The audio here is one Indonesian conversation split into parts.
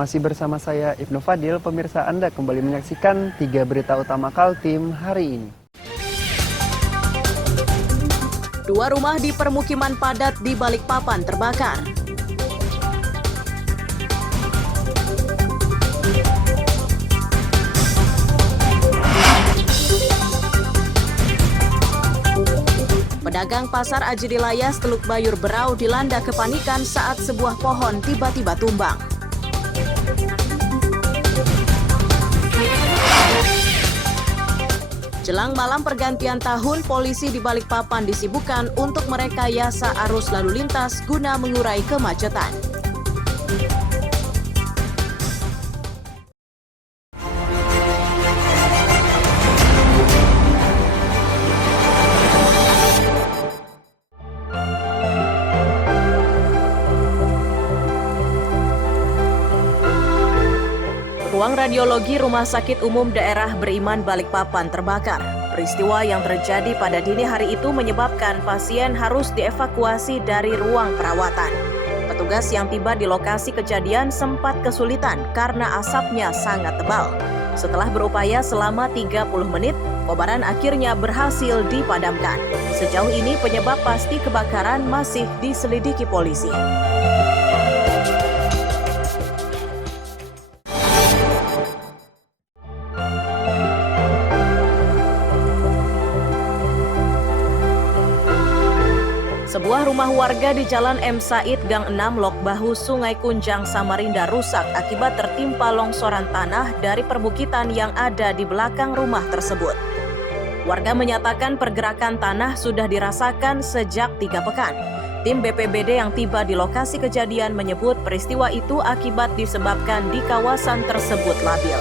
Masih bersama saya Ibnu Fadil, pemirsa Anda kembali menyaksikan 3 berita utama Kaltim hari ini. 2 rumah di permukiman padat di Balikpapan terbakar. Pedagang pasar Aji Dilayas, Teluk Bayur Berau dilanda kepanikan saat sebuah pohon tiba-tiba tumbang. Jelang malam pergantian tahun, polisi di Balikpapan disibukkan untuk merekayasa arus lalu lintas guna mengurai kemacetan. Ruang radiologi Rumah Sakit Umum Daerah Beriman Balikpapan terbakar. Peristiwa yang terjadi pada dini hari itu menyebabkan pasien harus dievakuasi dari ruang perawatan. Petugas yang tiba di lokasi kejadian sempat kesulitan karena asapnya sangat tebal. Setelah berupaya selama 30 menit, kobaran akhirnya berhasil dipadamkan. Sejauh ini penyebab pasti kebakaran masih diselidiki polisi. Sebuah rumah warga di Jalan M. Said, Gang 6, Lok Bahu, Sungai Kunjang, Samarinda rusak akibat tertimpa longsoran tanah dari perbukitan yang ada di belakang rumah tersebut. Warga menyatakan pergerakan tanah sudah dirasakan sejak 3 pekan. Tim BPBD yang tiba di lokasi kejadian menyebut peristiwa itu akibat disebabkan di kawasan tersebut labil.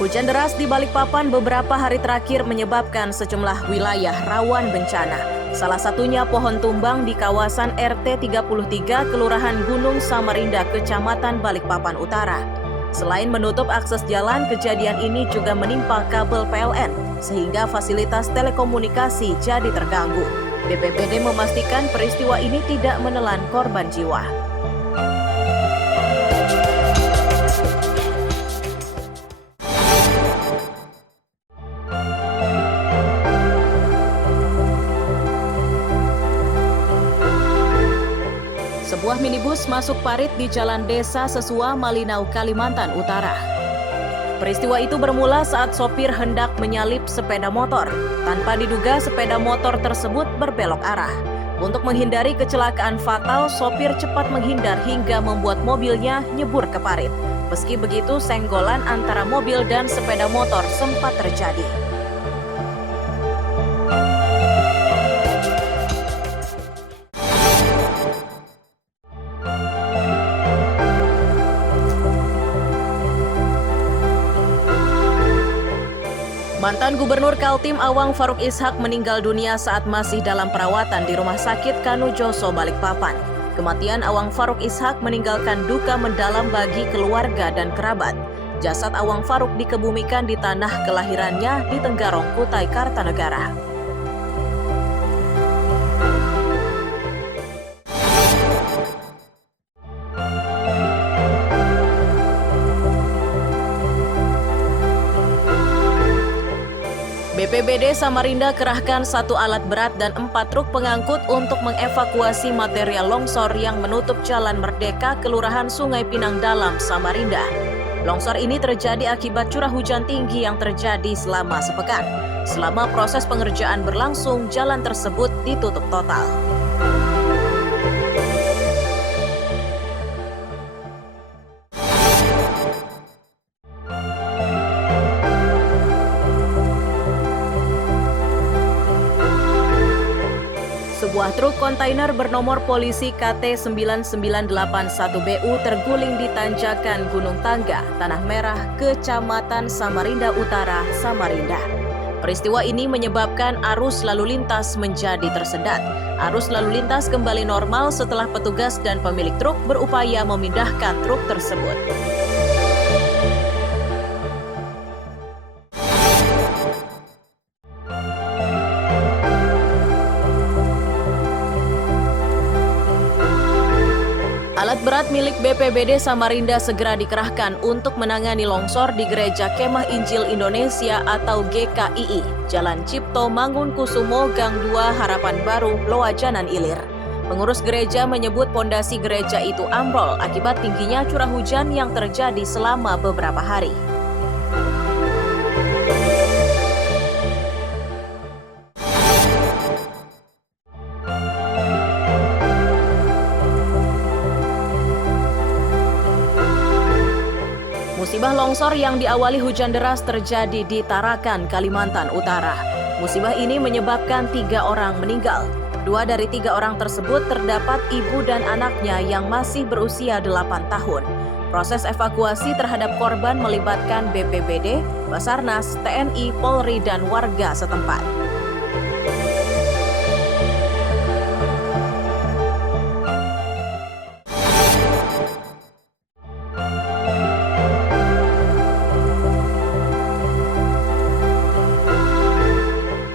Hujan deras di Balikpapan beberapa hari terakhir menyebabkan sejumlah wilayah rawan bencana. Salah satunya pohon tumbang di kawasan RT 33 Kelurahan Gunung Samarinda, Kecamatan Balikpapan Utara. Selain menutup akses jalan, kejadian ini juga menimpa kabel PLN, sehingga fasilitas telekomunikasi jadi terganggu. BPBD memastikan peristiwa ini tidak menelan korban jiwa. Sebuah minibus masuk parit di Jalan Desa Sesua, Malinau, Kalimantan Utara. Peristiwa itu bermula saat sopir hendak menyalip sepeda motor. Tanpa diduga, sepeda motor tersebut berbelok arah. Untuk menghindari kecelakaan fatal, sopir cepat menghindar hingga membuat mobilnya nyebur ke parit. Meski begitu, senggolan antara mobil dan sepeda motor sempat terjadi. Mantan Gubernur Kaltim Awang Faruk Ishak meninggal dunia saat masih dalam perawatan di Rumah Sakit Kanu Joso, Balikpapan. Kematian Awang Faruk Ishak meninggalkan duka mendalam bagi keluarga dan kerabat. Jasad Awang Faruk dikebumikan di tanah kelahirannya di Tenggarong, Kutai Kartanegara. BPBD Samarinda kerahkan 1 alat berat dan 4 truk pengangkut untuk mengevakuasi material longsor yang menutup Jalan Merdeka, Kelurahan Sungai Pinang Dalam, Samarinda. Longsor ini terjadi akibat curah hujan tinggi yang terjadi selama sepekan. Selama proses pengerjaan berlangsung, jalan tersebut ditutup total. Sebuah truk kontainer bernomor polisi KT9981BU terguling di tanjakan Gunung Tangga, Tanah Merah, Kecamatan Samarinda Utara, Samarinda. Peristiwa ini menyebabkan arus lalu lintas menjadi tersendat. Arus lalu lintas kembali normal setelah petugas dan pemilik truk berupaya memindahkan truk tersebut. Alat berat milik BPBD Samarinda segera dikerahkan untuk menangani longsor di Gereja Kemah Injil Indonesia atau GKII, Jalan Cipto Mangunkusumo, Gang 2, Harapan Baru, Loajanan Ilir. Pengurus gereja menyebut pondasi gereja itu ambrol akibat tingginya curah hujan yang terjadi selama beberapa hari. Musibah longsor yang diawali hujan deras terjadi di Tarakan, Kalimantan Utara. Musibah ini menyebabkan 3 orang meninggal. 2 dari 3 orang tersebut terdapat ibu dan anaknya yang masih berusia 8 tahun. Proses evakuasi terhadap korban melibatkan BPBD, Basarnas, TNI, Polri, dan warga setempat.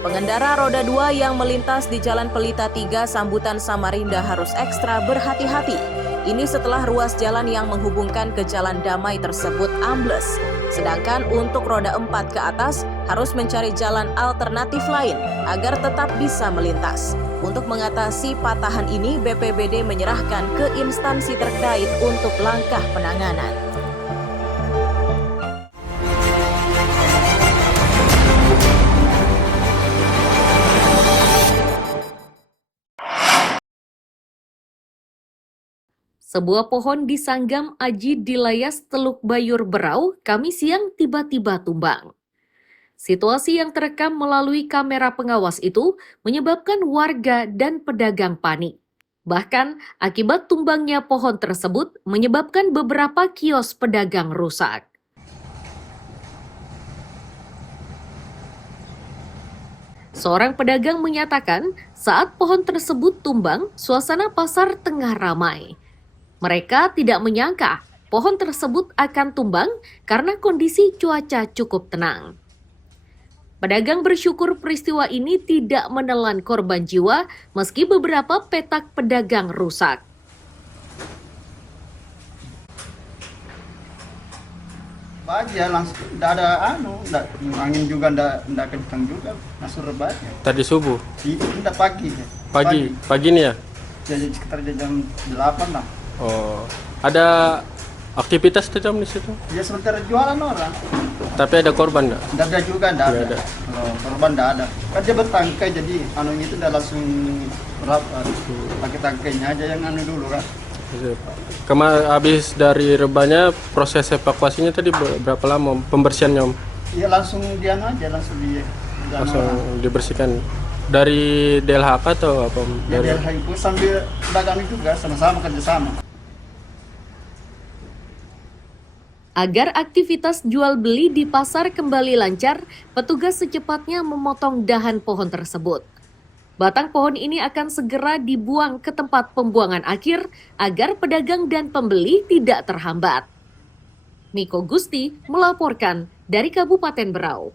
Pengendara roda 2 yang melintas di Jalan Pelita 3 Sambutan Samarinda harus ekstra berhati-hati. Ini setelah ruas jalan yang menghubungkan ke Jalan Damai tersebut ambles. Sedangkan untuk roda 4 ke atas harus mencari jalan alternatif lain agar tetap bisa melintas. Untuk mengatasi patahan ini, BPBD menyerahkan ke instansi terkait untuk langkah penanganan. Sebuah pohon di Sanggam Aji di Layas Teluk Bayur Berau, Kamis siang tiba-tiba tumbang. Situasi yang terekam melalui kamera pengawas itu menyebabkan warga dan pedagang panik. Bahkan, akibat tumbangnya pohon tersebut menyebabkan beberapa kios pedagang rusak. Seorang pedagang menyatakan saat pohon tersebut tumbang, suasana pasar tengah ramai. Mereka tidak menyangka pohon tersebut akan tumbang karena kondisi cuaca cukup tenang. Pedagang bersyukur peristiwa ini tidak menelan korban jiwa meski beberapa petak pedagang rusak. Pagi ya langsung, tidak ada angin juga tidak kencang juga, langsung rebah. Tadi subuh? Tidak pagi. Pagi nih ya? Jadi sekitar jam 8 lah. Oh, ada aktivitas tajam di situ? Ya sementara jualan orang. Tapi ada korban nggak? Tidak ada juga, tidak Nggak ada. ada. Korban tidak ada. Kan dia bertangkai, jadi itu udah langsung berapa? Pakai tangkainya aja yang dulu kan. Habis dari rebahnya, proses evakuasinya tadi berapa lama pembersihannya, Om? Iya langsung langsung dibersihkan. Dari DLHK atau apa? Ya DLH itu sambil dagang juga, sama-sama kerjasama. Agar aktivitas jual beli di pasar kembali lancar, petugas secepatnya memotong dahan pohon tersebut. Batang pohon ini akan segera dibuang ke tempat pembuangan akhir agar pedagang dan pembeli tidak terhambat. Miko Gusti melaporkan dari Kabupaten Berau.